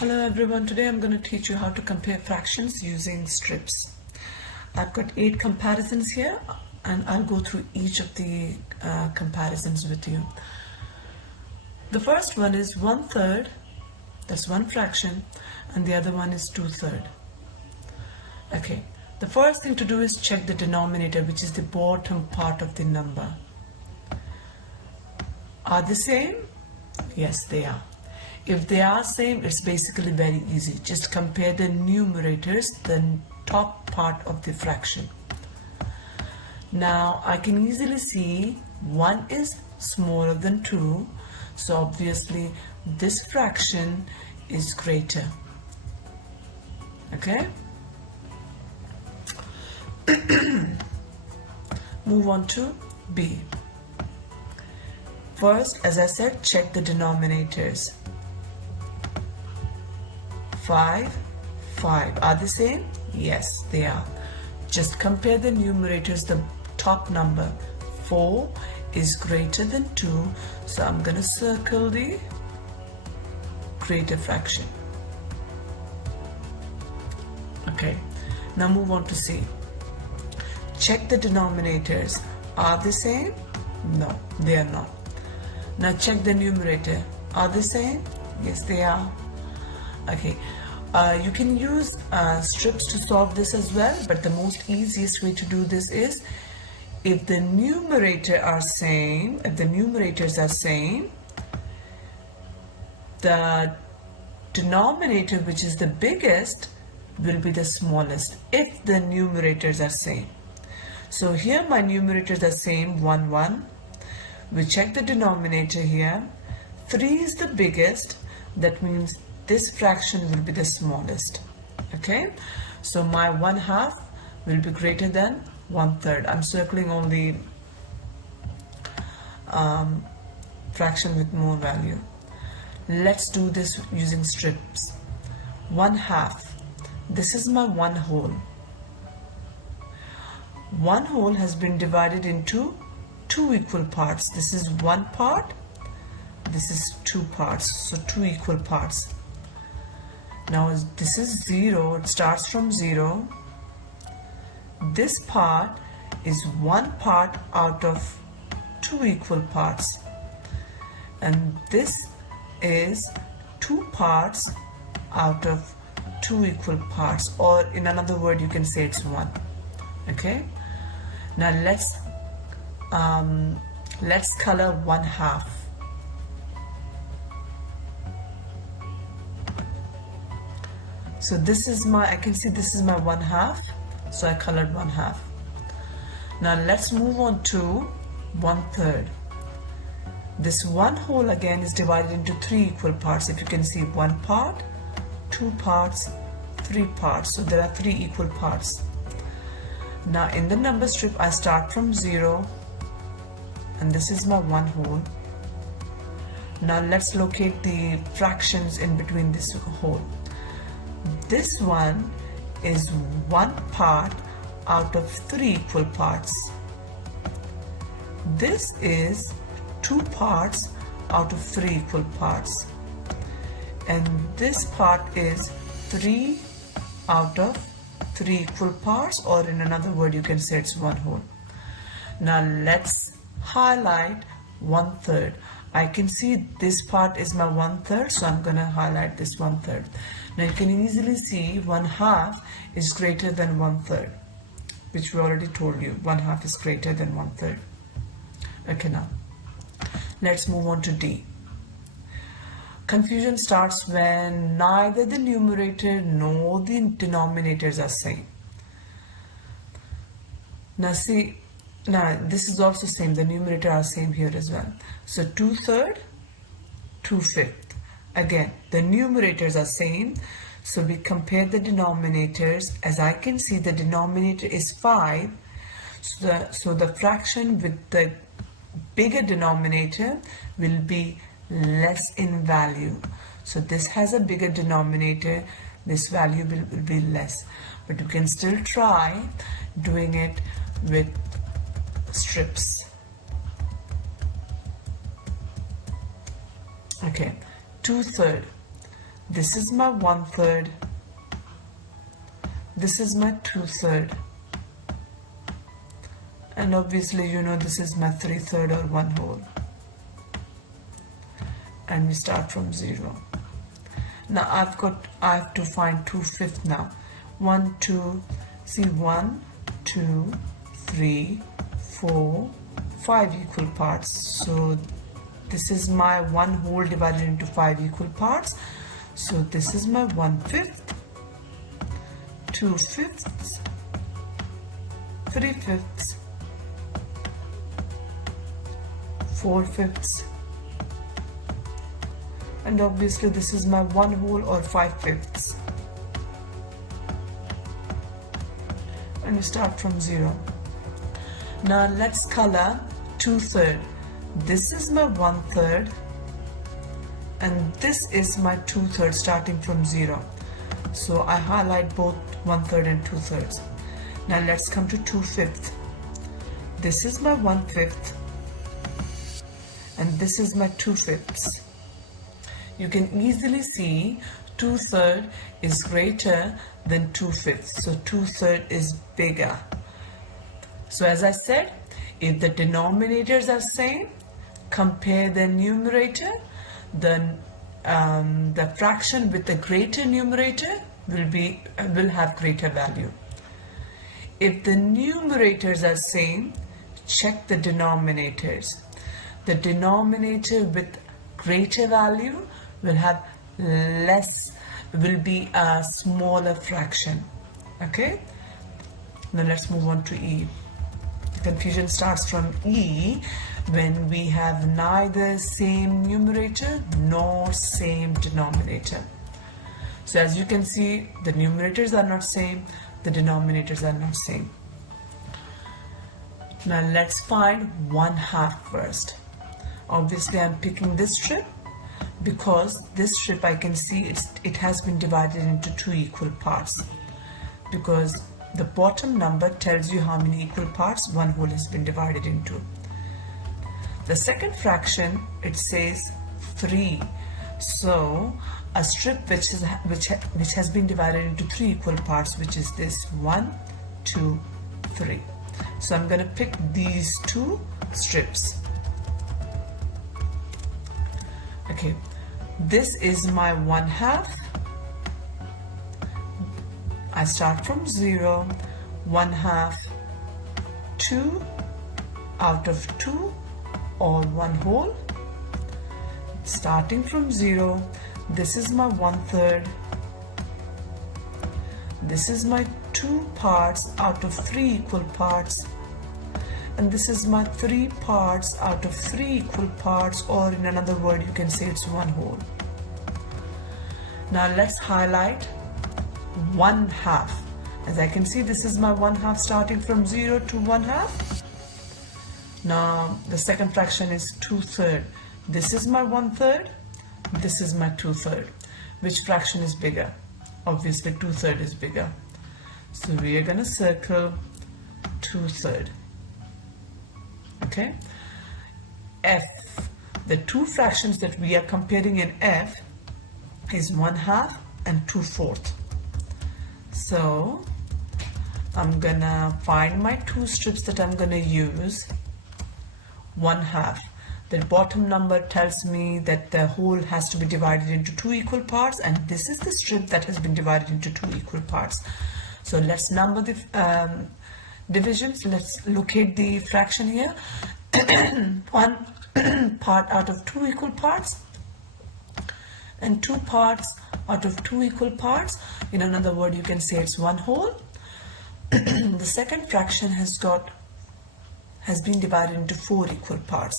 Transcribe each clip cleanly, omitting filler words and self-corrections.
Hello everyone, today I'm going to teach you how to compare fractions using strips. I've got 8 comparisons here and I'll go through each of the comparisons with you. The first one is 1/3, that's one fraction, and the other one is 2/3. Okay, the first thing to do is check the denominator, which is the bottom part of the number. Are they same? Yes, they are. If they are same, it's basically very easy. Just compare the numerators, the top part of the fraction. Now I can easily see 1 is smaller than 2, so obviously this fraction is greater. Okay? Move on to B. First, as I said, check the denominators. 5, 5. Are they same? Yes, they are. Just compare the numerators, the top number. 4 is greater than 2, so I'm going to circle the greater fraction. Okay, now move on to C. Check the denominators. Are they same? No, they are not. Now check the numerator. Are they same? Yes, they are. Okay, you can use strips to solve this as well, but the most easiest way to do this is if the numerators are same, the denominator, which is the biggest, will be the smallest if the numerators are same. So here my numerators are same, 1, 1. We check the denominator here. 3 is the biggest, that means this fraction will be the smallest. Okay, so my 1/2 will be greater than 1/3. I'm circling only fraction with more value. Let's do this using strips. 1/2. This is my 1 whole. 1 whole has been divided into 2 equal parts. This is 1 part. This is 2 parts. So 2 equal parts. Now this is 0, it starts from 0. This part is 1 part out of 2 equal parts. And this is 2 parts out of 2 equal parts, or in another word you can say it's 1. Okay? Now let's color 1/2. So this is I can see this is my 1/2, so I colored 1/2. Now let's move on to 1/3. This 1 whole again is divided into 3 equal parts. If you can see, 1 part, 2 parts, 3 parts. So there are 3 equal parts. Now in the number strip, I start from 0, and this is my 1 whole. Now let's locate the fractions in between this whole. This one is 1 part out of 3 equal parts. This is 2 parts out of 3 equal parts. And this part is 3 out of 3 equal parts, or in another word you can say it's 1 whole. Now let's highlight 1/3. I can see this part is my 1/3, so I'm going to highlight this 1/3. Now you can easily see 1/2 is greater than 1/3, which we already told you. 1/2 is greater than 1/3. Okay, now let's move on to D. Confusion starts when neither the numerator nor the denominators are same. Now see, now this is also same. The numerator are same here as well. So 2/3, 2/5. Again, the numerators are same, so we compare the denominators. As I can see, the denominator is 5, so the fraction with the bigger denominator will be less in value. So this has a bigger denominator, this value will be less, but you can still try doing it with strips. Okay, 2/3. This is my 1/3. This is my 2/3. And obviously you know this is my 3/3 or 1/2. And we start from 0. Now I have to find 2/5 now. 1, 2, see 1, 2, 3, 4, 5 equal parts. So this is my 1/2 divided into 5 equal parts. So this is my 1/5, 2/5, 3/5, 4/5, and obviously this is my 1/2 or 5/5. And we start from 0. Now let's color 2/3. This is my 1/3 and this is my 2/3 starting from 0. So I highlight both 1/3 and 2/3. Now let's come to 2/5. This is my 1/5 and this is my 2/5. You can easily see 2/3 is greater than 2/5. So 2/3 is bigger. So as I said, if the denominators are same, compare the numerator. The fraction with the greater numerator will have greater value. If the numerators are same, check the denominators. The denominator with greater value will be a smaller fraction. Okay, now let's move on to E. The confusion starts from E when we have neither same numerator nor same denominator. So as you can see, the numerators are not same, the denominators are not same. Now let's find 1/2 first. Obviously I'm picking this strip because this strip I can see it has been divided into 2 equal parts, because the bottom number tells you how many equal parts 1/2 has been divided into. The second fraction, it says 3. So a strip which has been divided into 3 equal parts, which is this 1, 2, 3. So I'm going to pick these 2 strips. Okay, this is my 1/2. I start from 0, 1/2, 2 out of 2 or 1/2. Starting from 0, this is my 1/3. This is my 2 parts out of 3 equal parts. And this is my 3 parts out of 3 equal parts, or in another word you can say it's 1/2. Now let's highlight 1/2. As I can see, this is my 1/2 starting from 0 to 1/2. Now the second fraction is 2/3. This is my 1/3. This is my 2/3. Which fraction is bigger? Obviously 2/3 is bigger. So we are going to circle 2/3. Okay. F. The 2 fractions that we are comparing in F is 1/2 and 2/4. So I'm gonna find my 2 strips that I'm gonna use. 1/2. The bottom number tells me that the whole has to be divided into 2 equal parts, and this is the strip that has been divided into 2 equal parts. So let's number the divisions. Let's locate the fraction here. 1 part out of 2 equal parts and 2 parts out of 2 equal parts. In another word you can say it's 1/2. The second fraction has been divided into 4 equal parts,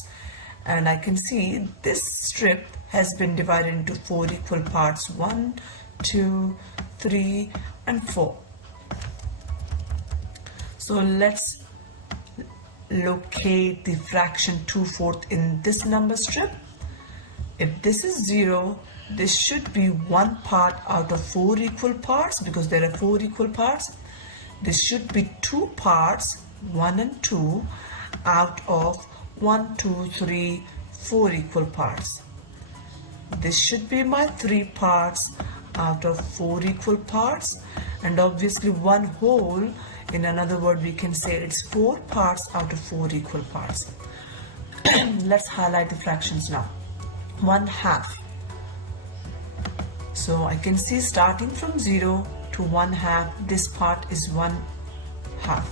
and I can see this strip has been divided into 4 equal parts, 1, 2, 3 and 4. So let's locate the fraction 2/4 in this number strip. If this is 0, this should be 1 part out of 4 equal parts, because there are 4 equal parts. This should be 2 parts, 1 and 2, out of 1, 2, 3, 4 equal parts. this should be my 3 parts out of 4 equal parts, and obviously 1 whole, in another word we can say it's 4 parts out of 4 equal parts. Let's highlight the fractions now. 1/2. So I can see starting from 0 to 1/2, this part is 1/2.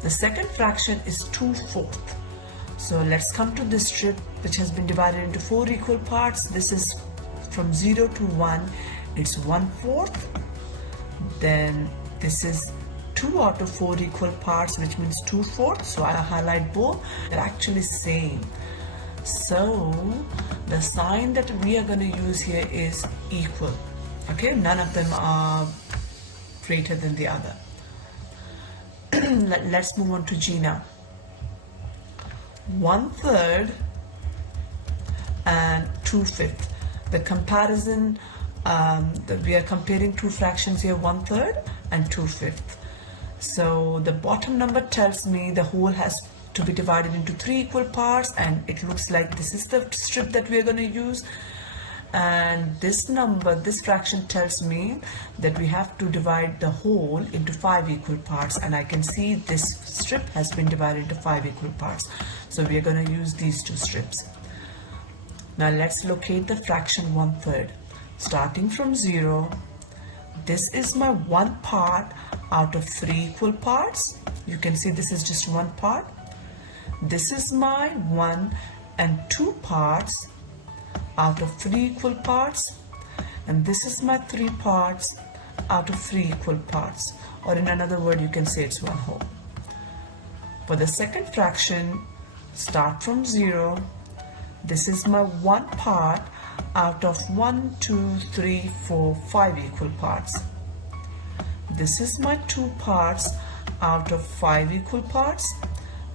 The second fraction is 2/4. So let's come to this strip which has been divided into 4 equal parts. This is from 0 to 1, it's 1/4. Then this is 2 out of 4 equal parts, which means 2/4. So I highlight both. They're actually same. So the sign that we are going to use here is equal. Okay, none of them are greater than the other. Let's move on to G now. 1/3 and 2/5. The comparison, we are comparing two fractions here, 1/3 and 2/5. So the bottom number tells me the whole has to be divided into 3 equal parts, and it looks like this is the strip that we are going to use. And this number, this fraction tells me that we have to divide the whole into 5 equal parts, and I can see this strip has been divided into 5 equal parts. So we are going to use these two strips. Now let's locate the fraction 1/3. Starting from 0, this is my 1 part out of 3 equal parts. You can see this is just 1 part. This is my 1 and 2 parts out of 3 equal parts, and this is my 3 parts out of 3 equal parts, or in another word you can say it's 1 whole. For the second fraction, start from 0. This is my 1 part out of 1, 2, 3, 4, 5 equal parts. This is my 2 parts out of 5 equal parts.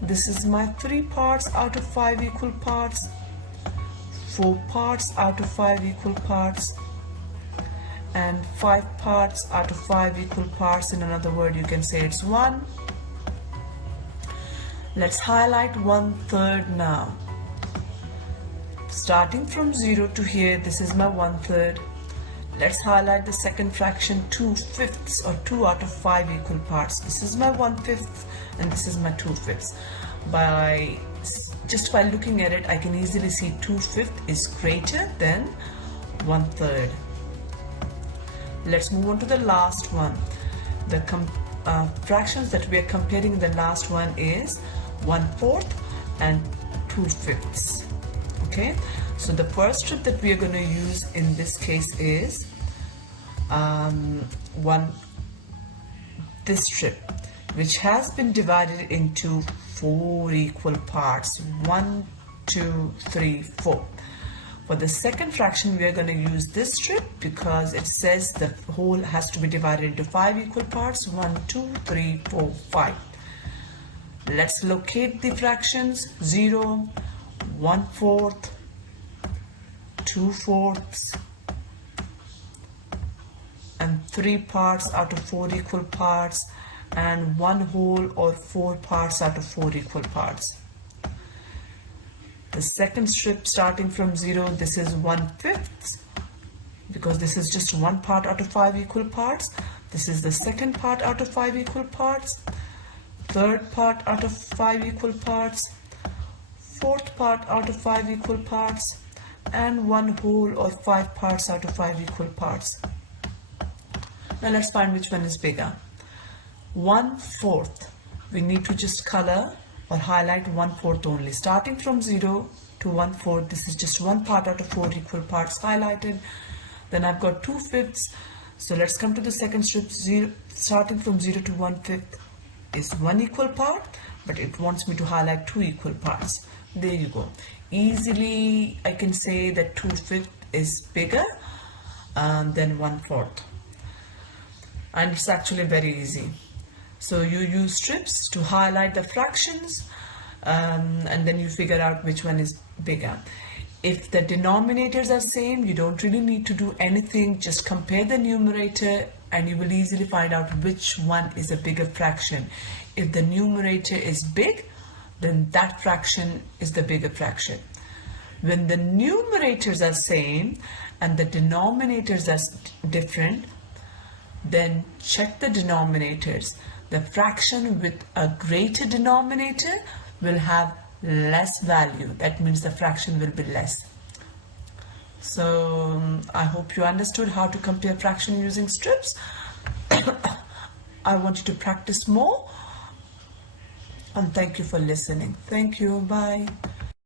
This is my 3 parts out of 5 equal parts, 4 parts out of 5 equal parts, and 5 parts out of 5 equal parts. In another word you can say it's 1. Let's highlight 1/3 now. Starting from 0 to here, this is my 1/3. Let's highlight the second fraction, 2/5 or 2 out of 5 equal parts. This is my 1/5 and this is my 2/5. Just by looking at it, I can easily see 2/5 is greater than 1/3. Let's move on to the last one. The fractions that we are comparing in the last one is 1/4 and 2/5. Okay, so the first strip that we are going to use in this case is this strip, which has been divided into 4 equal parts, 1, 2, 3, 4. For the second fraction, we are going to use this strip because it says the whole has to be divided into 5 equal parts, 1, 2, 3, 4, 5. Let's locate the fractions. 0, 1/4, 2/4, and 3 parts out of 4 equal parts, and 1 whole or 4 parts out of 4 equal parts. The second strip, starting from 0, this is 1/5 because this is just 1 part out of 5 equal parts. This is the second part out of 5 equal parts, third part out of 5 equal parts, fourth part out of 5 equal parts, and 1 whole or 5 parts out of 5 equal parts. Now let's find which one is bigger. 1/4. We need to just color or highlight 1/4 only. Starting from 0 to 1/4, this is just 1 part out of 4 equal parts highlighted. Then I've got 2/5. So let's come to the second strip. Starting from 0 to 1/5 is 1 equal part, but it wants me to highlight 2 equal parts. There you go. Easily I can say that 2/5 is bigger than 1/4, and it's actually very easy. So you use strips to highlight the fractions, and then you figure out which one is bigger. If the denominators are same, you don't really need to do anything. Just compare the numerator and you will easily find out which one is a bigger fraction. If the numerator is big, then that fraction is the bigger fraction. When the numerators are same and the denominators are different, then check the denominators. The fraction with a greater denominator will have less value. That means the fraction will be less. So I hope you understood how to compare fraction using strips. I want you to practice more, and thank you for listening. Thank you. Bye.